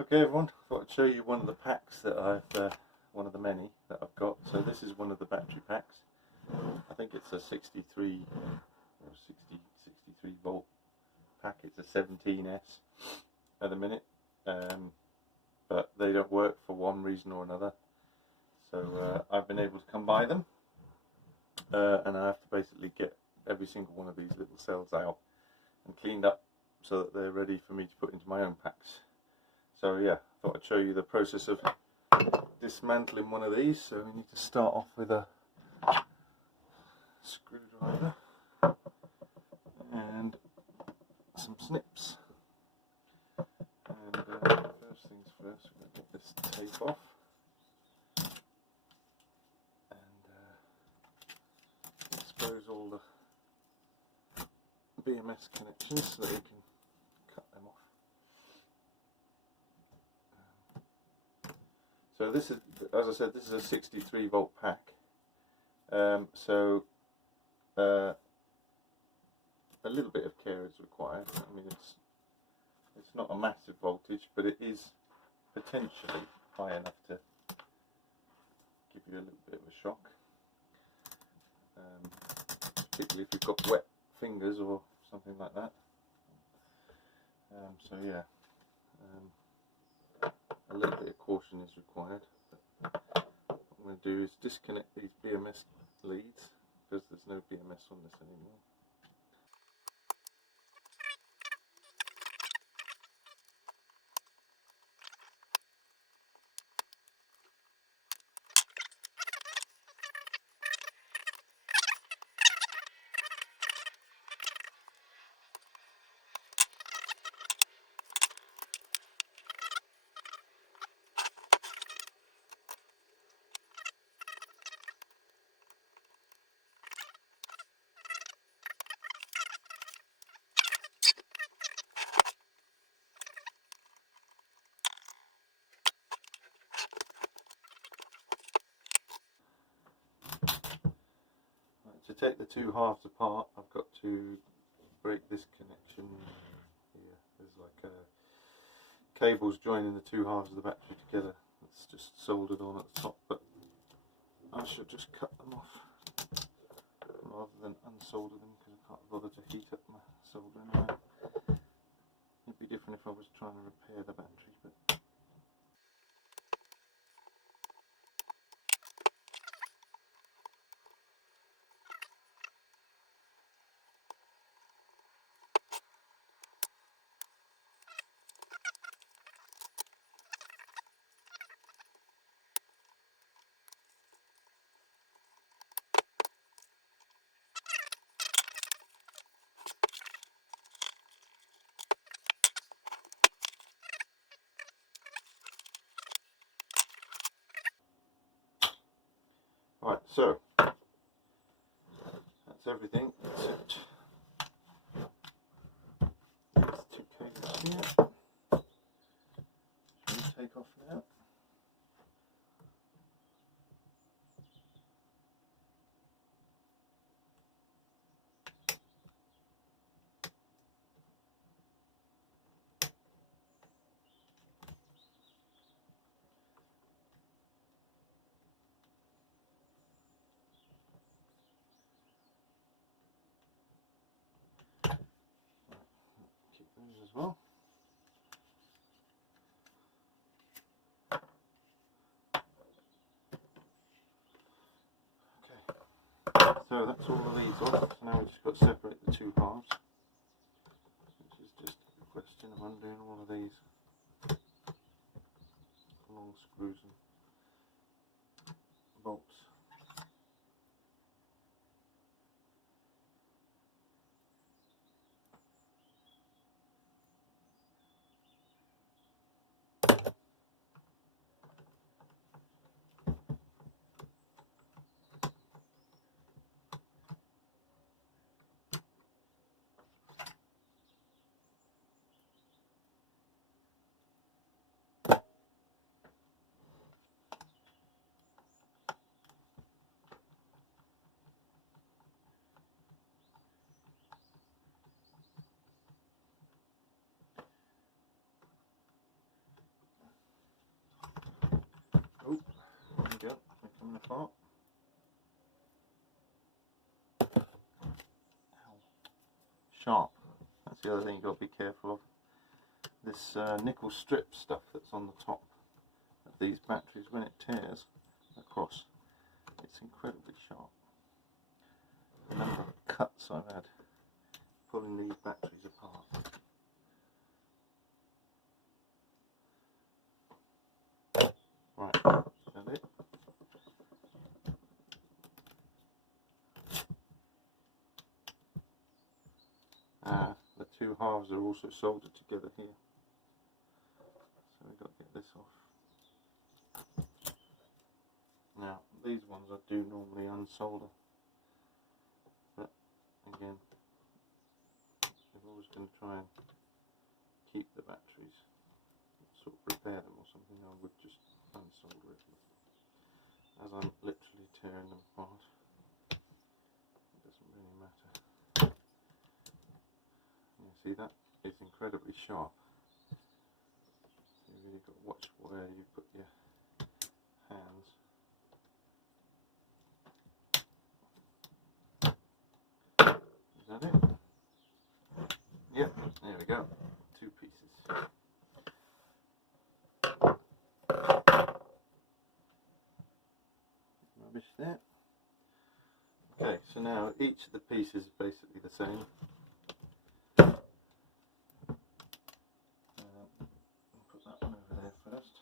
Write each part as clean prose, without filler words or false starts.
Okay everyone, I thought I'd show you one of the packs that one of the many that I've got. So this is one of the battery packs. I think it's a 63 volt pack. It's a 17S at the minute, but they don't work for one reason or another. So I've been able to come by them, and I have to basically get every single one of these little cells out and cleaned up so that they're ready for me to put into my own packs. So yeah, I thought I'd show you the process of dismantling one of these. So we need to start off with a screwdriver and some snips. And first things first, we're going to get this tape off and expose all the BMS connections so that we can cut them off. So this is, as I said, this is a 63 volt pack. So a little bit of care is required. I mean, it's not a massive voltage, but it is potentially high enough to give you a little bit of a shock, particularly if you've got wet fingers or something like that. So yeah. A little bit of caution is required. But what I'm going to do is disconnect these BMS leads because there's no BMS on this anymore. To take the two halves apart, I've got to break this connection here. There's like cables joining the two halves of the battery together. It's just soldered on at the top, but I should just cut them off rather than unsolder them because I can't bother to heat up my soldering iron. It'd be different if I was trying to repair the battery, but right, so that's everything except these two cables here. Should we take off now? Keep those as well. So that's all the leads off. So now we've just got to separate the two halves, which is just a question of undoing all of these long screws and bolts. them apart. Sharp. That's the other thing you've got to be careful of. This nickel strip stuff that's on the top of these batteries, when it tears across, it's incredibly sharp. The number of cuts I've had pulling these batteries apart. Right, is that it? The two halves are also soldered together here. So we've got to get this off. Now, these ones I do normally unsolder. But again, if I was going to try and keep the batteries, sort of repair them or something, I would just unsolder it. As I'm literally tearing them apart, it doesn't really matter. You see, that is incredibly sharp. So you've really got to watch where you put your hands. Is that it? Yep, there we go. Two pieces. Rubbish there. Okay, so now each of the pieces is basically the same. Put that one over there first.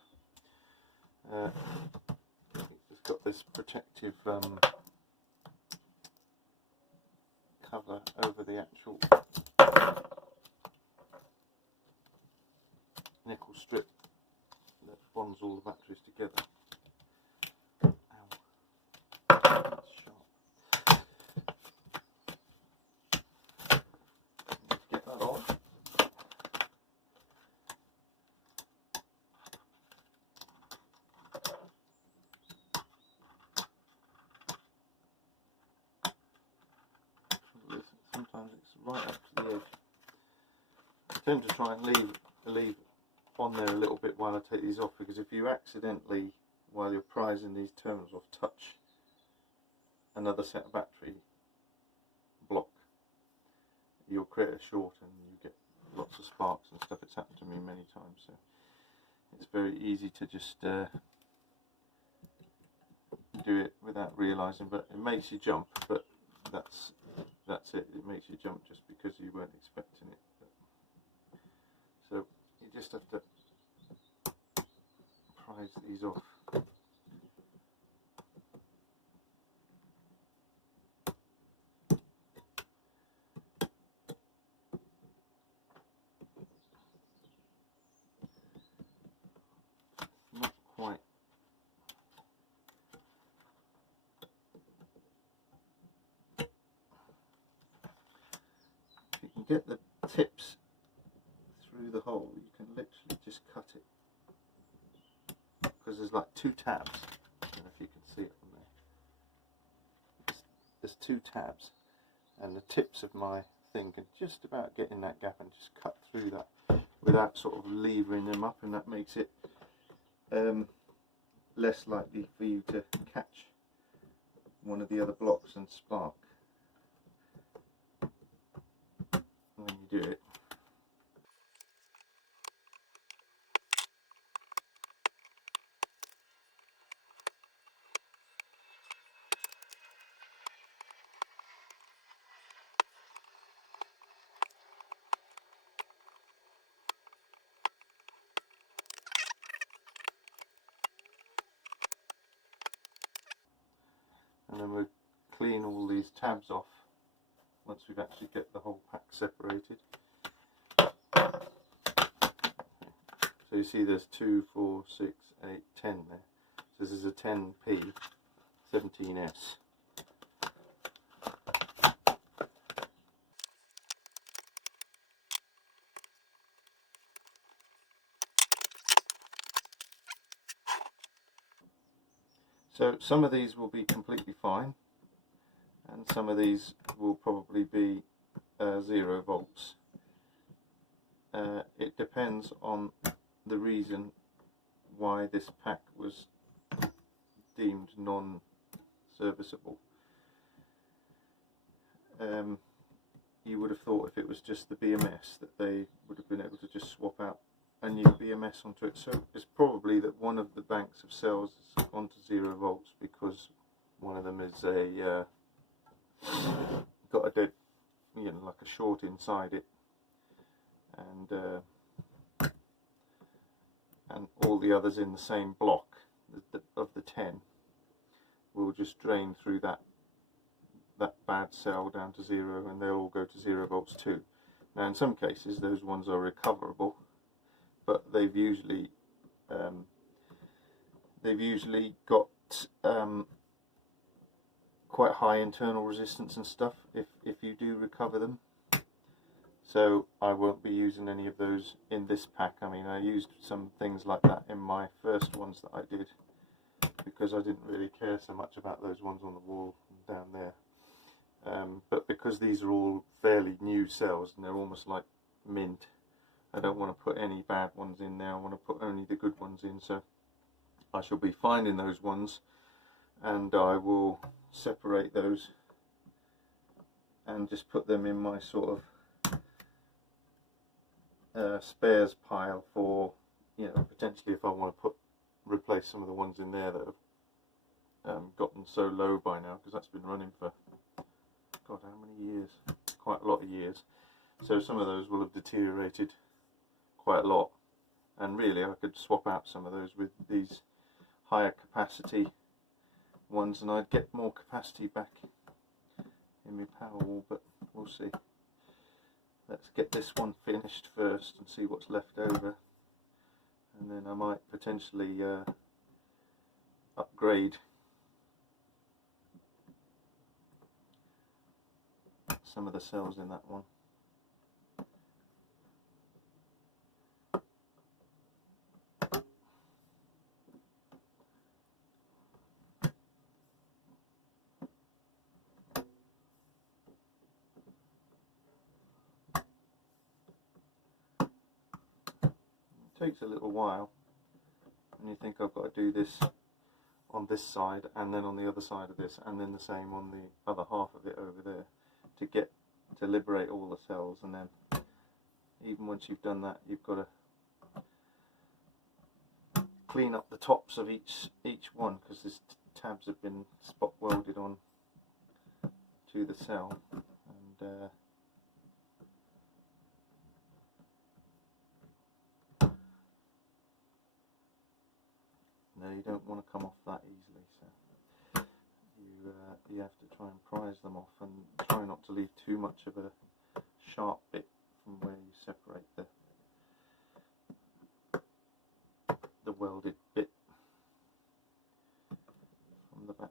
It's got this protective cover over the actual nickel strip that bonds all the batteries together. Ow. That's sharp. Let's get that off. Sometimes it's right up to the edge. I tend to try and leave on there a little bit while I take these off, because if you accidentally, while you're prizing these terminals off, touch another set of battery block, you'll create a short and you get lots of sparks and stuff. It's happened to me many times, so it's very easy to just do it without realising, but it makes you jump. But that's it. It makes you jump just because you weren't expecting it. So you just have to prise these off. Not quite. If you can get the tips through the hole, you can literally just cut it, because there's like two tabs. I don't know if you can see it from there. There's two tabs, and the tips of my thing can just about get in that gap and just cut through that without sort of levering them up, and that makes it less likely for you to catch one of the other blocks and spark when you do it. And then we'll clean all these tabs off once we've actually get the whole pack separated. So you see there's 2, 4, 6, 8, 10 there. So this is a 10p 17S. So some of these will be completely fine, and some of these will probably be 0 volts. It depends on the reason why this pack was deemed non-serviceable. You would have thought if it was just the BMS that they would have been able to just swap out a new BMS onto it. So it's probably that one of the banks of cells has gone to 0 volts because one of them is a got a dead, you know, like a short inside it, and all the others in the same block of the 10 will just drain through that bad cell down to 0, and they'll all go to 0 volts too. Now in some cases those ones are recoverable, but they've usually got quite high internal resistance and stuff if you do recover them. So I won't be using any of those in this pack. I mean, I used some things like that in my first ones that I did because I didn't really care so much about those ones on the wall down there. But because these are all fairly new cells and they're almost like mint, I don't want to put any bad ones in there. I want to put only the good ones in. So I shall be finding those ones, and I will separate those and just put them in my sort of spares pile for, you know, potentially if I want to replace some of the ones in there that have gotten so low by now, because that's been running for God, how many years? Quite a lot of years. So some of those will have deteriorated quite a lot, and really I could swap out some of those with these higher capacity ones and I'd get more capacity back in my power wall, but we'll see. Let's get this one finished first and see what's left over, and then I might potentially upgrade some of the cells in that one. It takes a little while, and you think I've got to do this on this side and then on the other side of this and then the same on the other half of it over there to liberate all the cells, and then even once you've done that you've got to clean up the tops of each one, because these tabs have been spot welded on to the cell, and no, you don't want to come off that easily, so you have to try and prise them off and try not to leave too much of a sharp bit from where you separate the welded bit from the battery.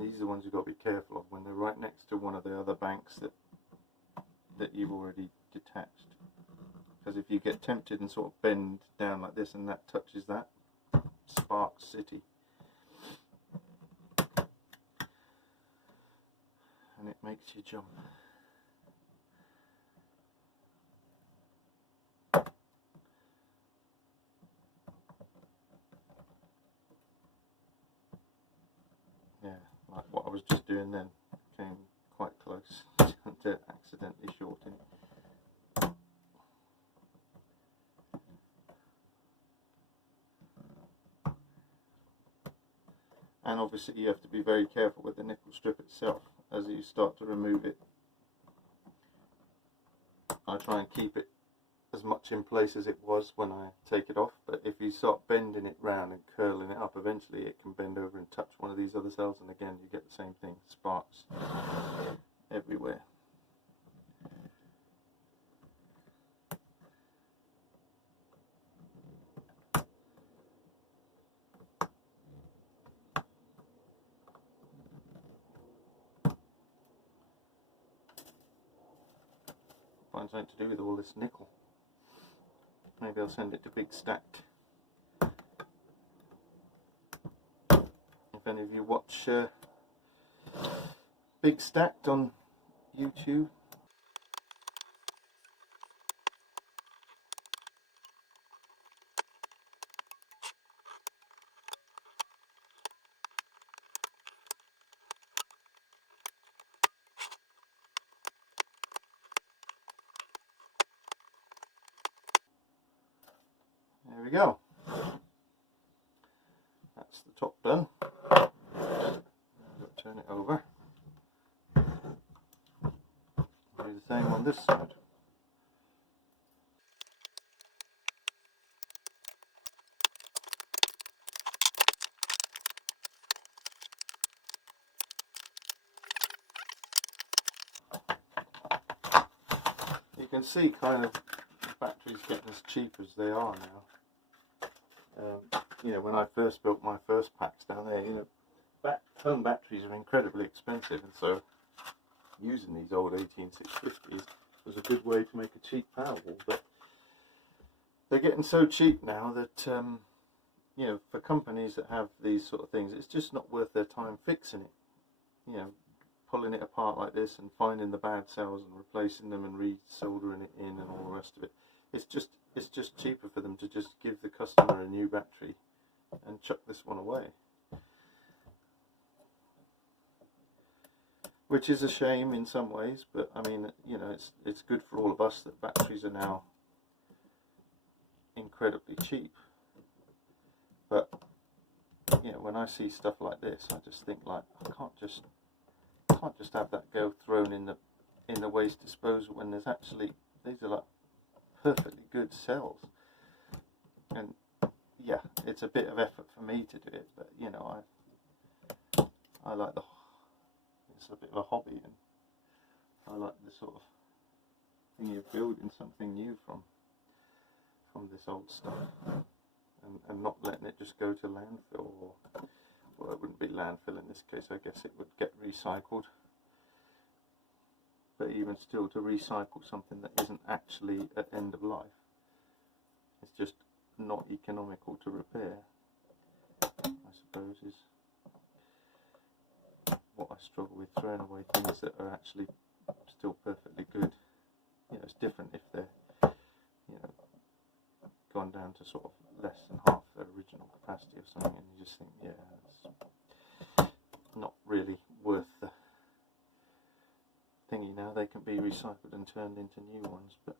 These are the ones you've got to be careful of when they're right next to one of the other banks that you've already detached. Because if you get tempted and sort of bend down like this and that touches that, sparks city. And and it makes you jump. Yeah, like what I was just doing then, came quite close to accidentally shorting it. And obviously you have to be very careful with the nickel strip itself as you start to remove it. I try and keep it as much in place as it was when I take it off, but if you start bending it round and curling it up, eventually it can bend over and touch one of these other cells, and again you get the same thing, sparks everywhere. Find something to do with all this nickel. Maybe I'll send it to Big Stacked. If any of you watch Big Stacked on YouTube. There we go. That's the top done. Turn it over. Do the same on this side. You can see kind of the batteries getting as cheap as they are now. You know, when I first built my first packs down there, you know, home batteries are incredibly expensive, and so using these old 18650s was a good way to make a cheap Powerwall. But they're getting so cheap now that you know, for companies that have these sort of things, it's just not worth their time fixing it. You know, pulling it apart like this and finding the bad cells and replacing them and re-soldering it in and all the rest of it. It's just cheaper for them to just give the customer a new battery and chuck this one away. Which is a shame in some ways, but I mean, you know, it's good for all of us that batteries are now incredibly cheap. But you know, when I see stuff like this, I just think, like, I can't just have that go thrown in the waste disposal when there's actually, these are like perfectly good cells. And yeah, it's a bit of effort for me to do it, but you know, I like it's a bit of a hobby, and I like the sort of thing of building something new from this old stuff, and not letting it just go to landfill, or well, it wouldn't be landfill in this case, I guess it would get recycled. But even still, to recycle something that isn't actually at end of life, it's just not economical to repair, I suppose, is what I struggle with, throwing away things that are actually still perfectly good. You know, it's different if they're, you know, gone down to sort of less than half their original capacity or something, and you just think, yeah, it's not really worth the thingy now. They can be recycled and turned into new ones, but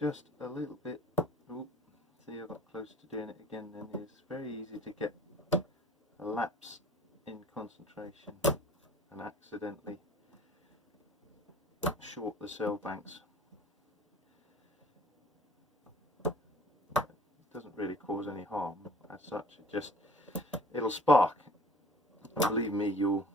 just a little bit, oh, see, I got close to doing it again then. It's very easy to get a lapse in concentration and accidentally short the cell banks. It doesn't really cause any harm as such, it'll spark, and believe me, you'll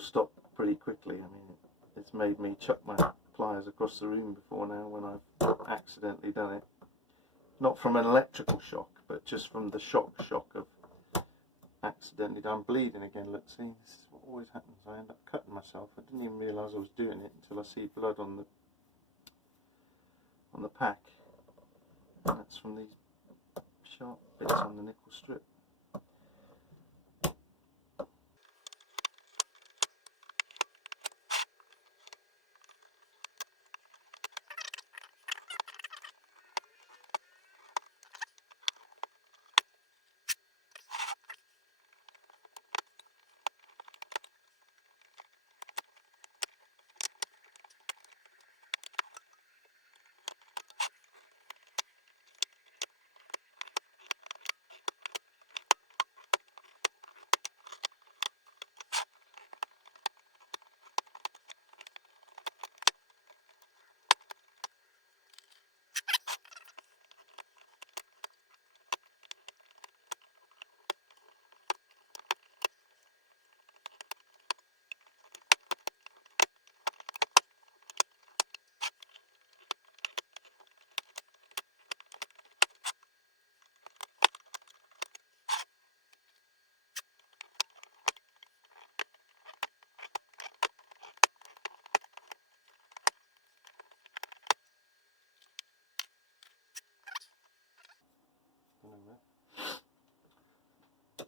stop pretty quickly. I mean, it's made me chuck my pliers across the room before now when I've accidentally done it. not from an electrical shock, but just from the shock of accidentally. I'm bleeding again. Look, see, this is what always happens. I end up cutting myself. I didn't even realise I was doing it until I see blood on the pack. And that's from these sharp bits on the nickel strip.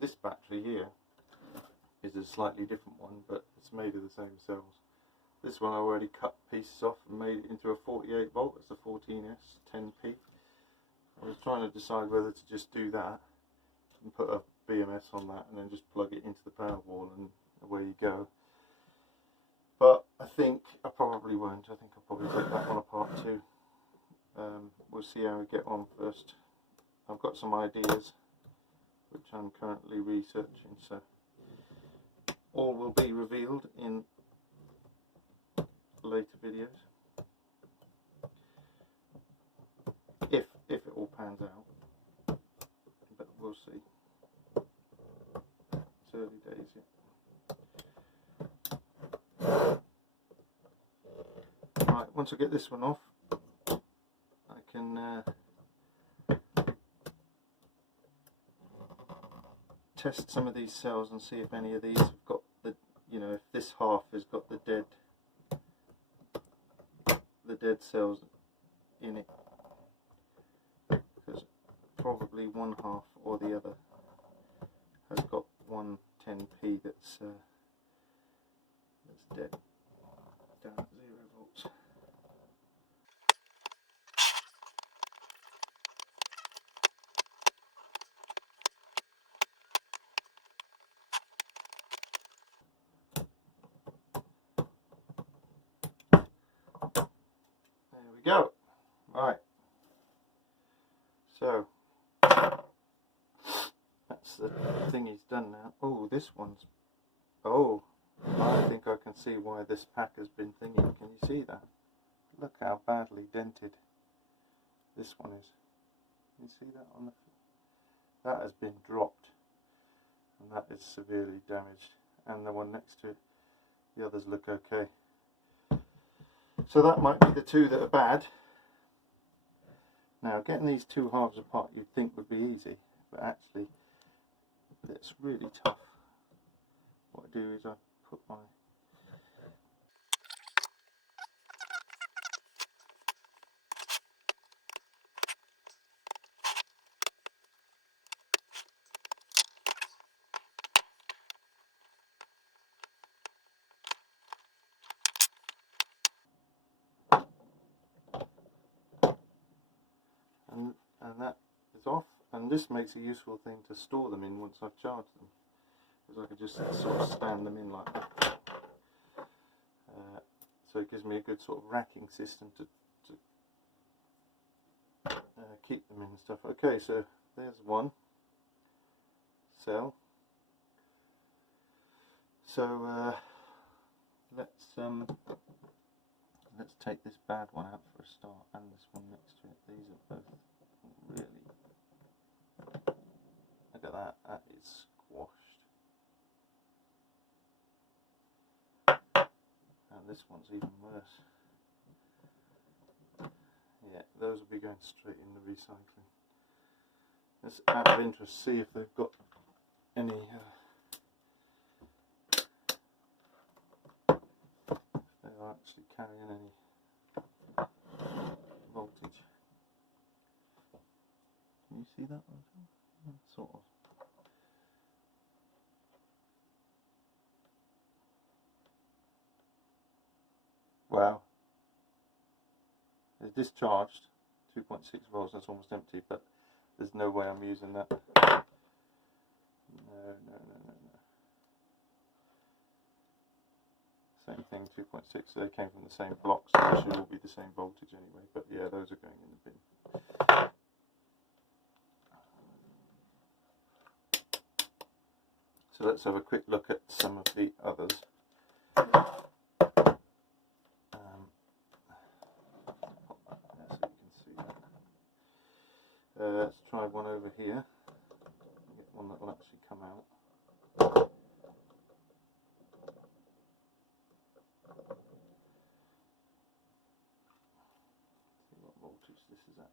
This battery here is a slightly different one, but it's made of the same cells. This one I already cut pieces off and made it into a 48 volt. It's a 14S 10P. I was trying to decide whether to just do that and put a BMS on that and then just plug it into the power wall and away you go. But I think I probably won't. I think I'll probably take that one apart too. We'll see how we get on first. I've got some ideas which I'm currently researching, so all will be revealed in later videos if it all pans out, but we'll see. It's early days yet. Right, once I get this one off, I can test some of these cells and see if any of these have got the, if this half has got the dead cells in it, because probably one half or the other has got one 10P that's dead, down at 0 volts. Go. Right. So that's the thing he's done now. Oh, this one's. Oh, I think I can see why this pack has been thingy. Can you see that? Look how badly dented this one is. Can you see that on the? That has been dropped, and that is severely damaged. And the one next to it, the others look okay. So that might be the two that are bad. Now, getting these two halves apart you'd think would be easy, but actually it's really tough. What I do is I put my and that is off, and this makes a useful thing to store them in once I've charged them, because I could just sort of stand them in like that. So it gives me a good sort of racking system to keep them in and stuff. Okay, so there's one cell. So let's take this bad one out for a start, and this one next to it. These are both really, look at that, that is squashed. And this one's even worse. Yeah, those will be going straight in the recycling. Let's, out of interest, see if they've got any they are actually carrying any voltage. Can you see that one? Sort of. Wow. It's discharged 2.6 volts, that's almost empty, but there's no way I'm using that. No. Same thing, 2.6, they came from the same block, so they should all be the same voltage anyway, but yeah, those are going in the bin. So let's have a quick look at some of the others. Let's try one over here, get one that will actually come out. See what voltage this is at.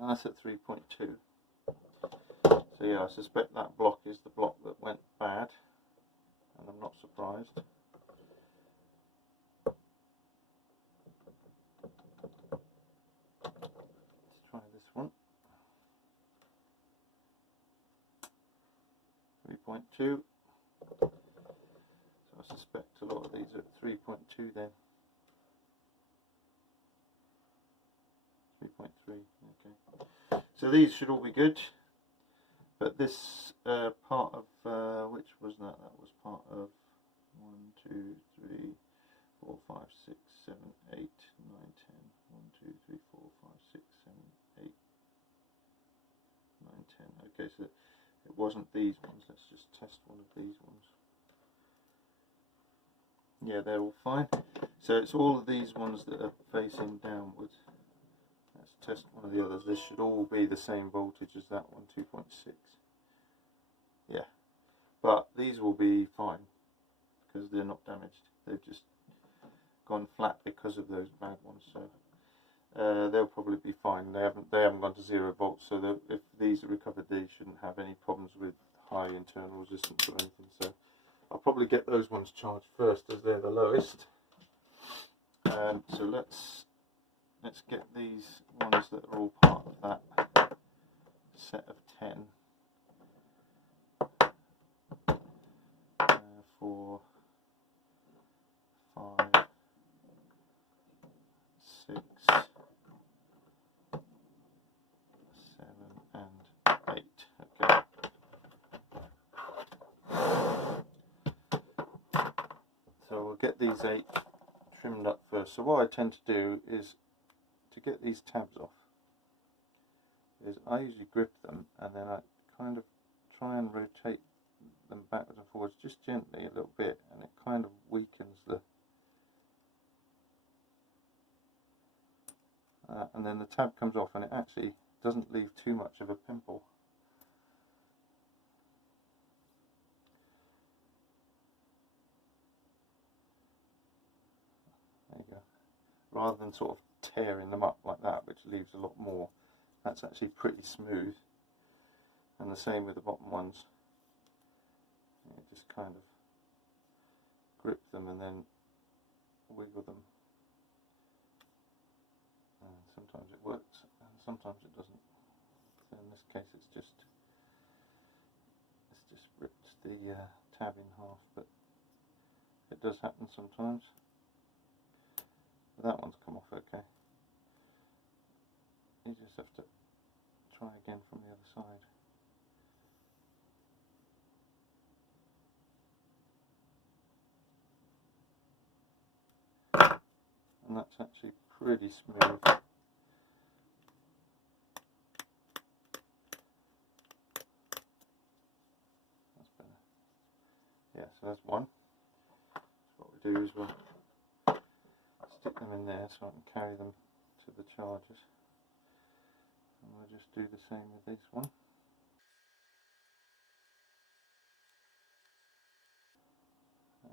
And that's at 3.2. So yeah, I suspect that block is the block that went bad, and I'm not surprised. Let's try this one. 3.2. So I suspect a lot of these are at 3.2 then. 3.3, okay. So these should all be good. But this part of, which was that? That was part of 1, 2, 3, 4, 5, 6, 7, 8, 9, 10. 1, 2, 3, 4, 5, 6, 7, 8, 9, 10. Okay, so it wasn't these ones. Let's just test one of these ones. Yeah, they're all fine. So it's all of these ones that are facing downwards. Let's test one of the others. This should all be the same voltage as that one, 2.6. Yeah, but these will be fine because they're not damaged. They've just gone flat because of those bad ones. So they'll probably be fine. They haven't gone to 0 volts. So if these are recovered, they shouldn't have any problems with high internal resistance or anything. So I'll probably get those ones charged first as they're the lowest. So let's get these ones that are all part of that set of 10. 4, 5, 6, 7, and 8. Okay. So we'll get these 8 trimmed up first. So what I tend to do is to get these tabs off is I usually grip them and then I kind of try and rotate them backwards and forwards just gently a little bit, and it kind of weakens the and then the tab comes off and it actually doesn't leave too much of a pimple. There you go. Rather than sort of tearing them up like that, which leaves a lot more, that's actually pretty smooth. And the same with the bottom ones. You just kind of grip them and then wiggle them. And sometimes it works and sometimes it doesn't. So in this case it's just ripped the tab in half, but it does happen sometimes. But that one's come off okay. You just have to try again from the other side. And that's actually pretty smooth. That's better. Yeah, so that's one. So what we do is we'll stick them in there so I can carry them to the chargers. And we'll just do the same with this one.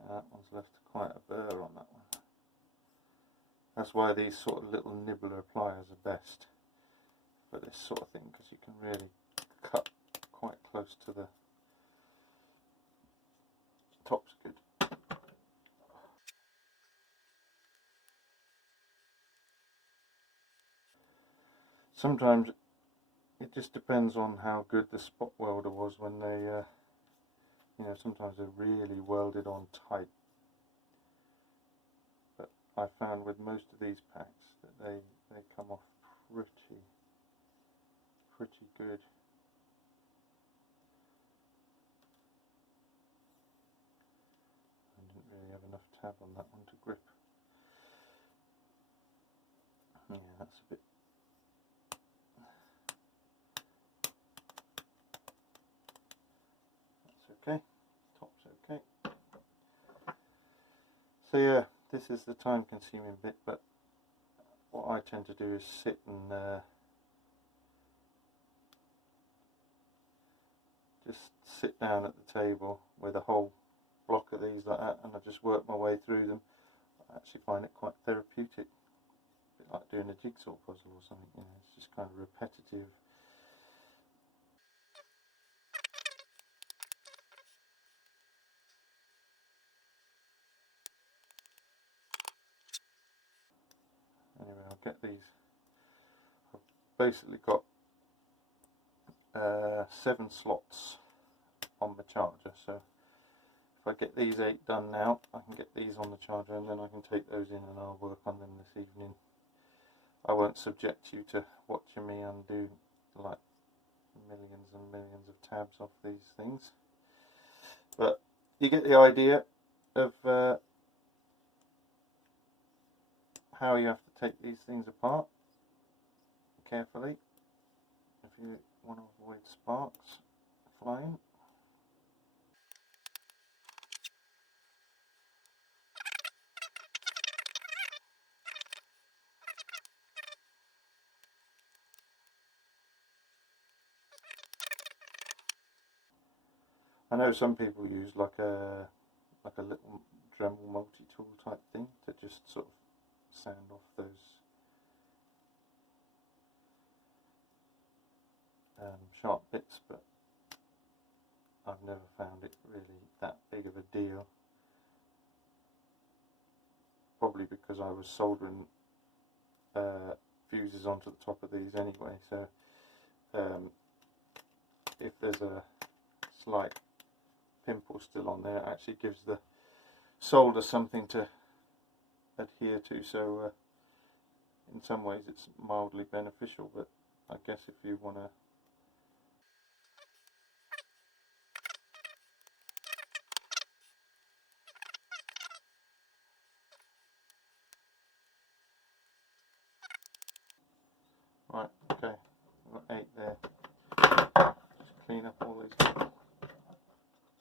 That one's left quite a burr on that one. That's why these sort of little nibbler pliers are best for this sort of thing, because you can really cut quite close to the top's good. Sometimes it just depends on how good the spot welder was when they, you know, sometimes they're really welded on tight. But I found with most of these packs that they come off pretty good. I didn't really have enough tab on that one to grip. Yeah, that's a bit. That's okay. Top's okay. So yeah, this is the time-consuming bit, but what I tend to do is sit and just sit down at the table with a whole block of these like that, and I just work my way through them. I actually find it quite therapeutic, a bit like doing a jigsaw puzzle or something. You know, it's just kind of repetitive. Anyway, I'll get these. I've basically got 7 slots on the charger, so if I get these 8 done now, I can get these on the charger, and then I can take those in and I'll work on them this evening. I won't subject you to watching me undo like millions and millions of tabs off these things, but you get the idea of how you have to take these things apart carefully if you want to avoid sparks flying. I know some people use like a little Dremel multi-tool type thing to just sort of sand off those sharp bits, but I've never found it really that big of a deal. Probably because I was soldering fuses onto the top of these anyway, so if there's a slight pimple still on there, it actually gives the solder something to adhere to, so in some ways it's mildly beneficial, but I guess if you want to right, okay, I've got 8 there. Just clean up all these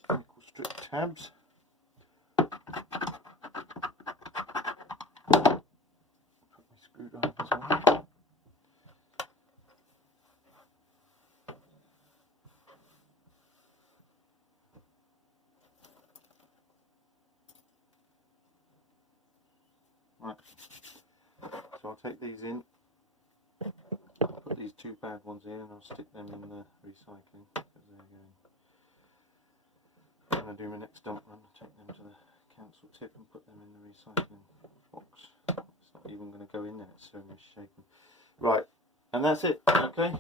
nickel strip tabs. Put my screwdrivers on. Right, so I'll take these in. I'll put these 2 bad ones in and I'll stick them in the recycling, because I'm going to do my next dump run. I'll take them to the council tip and put them in the recycling box. It's not even going to go in there, it's so misshapen. Right, and that's it, okay?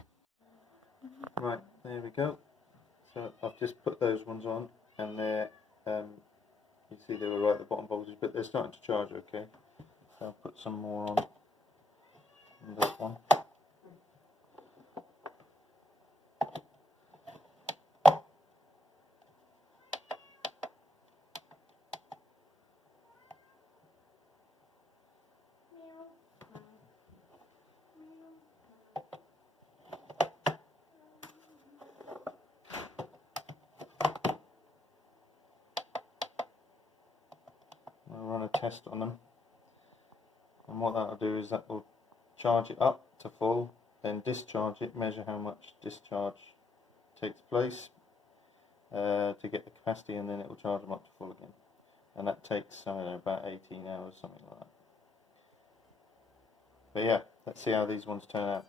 Right, there we go. So I've just put those ones on, and they're, you see they were right at the bottom voltage, but they're starting to charge okay. So I'll put some more on this one. I'll run a test on them, and what that'll do is that will charge it up to full, then discharge it, measure how much discharge takes place to get the capacity, and then it will charge them up to full again. And that takes, I don't know, about 18 hours, something like that. But yeah, let's see how these ones turn out.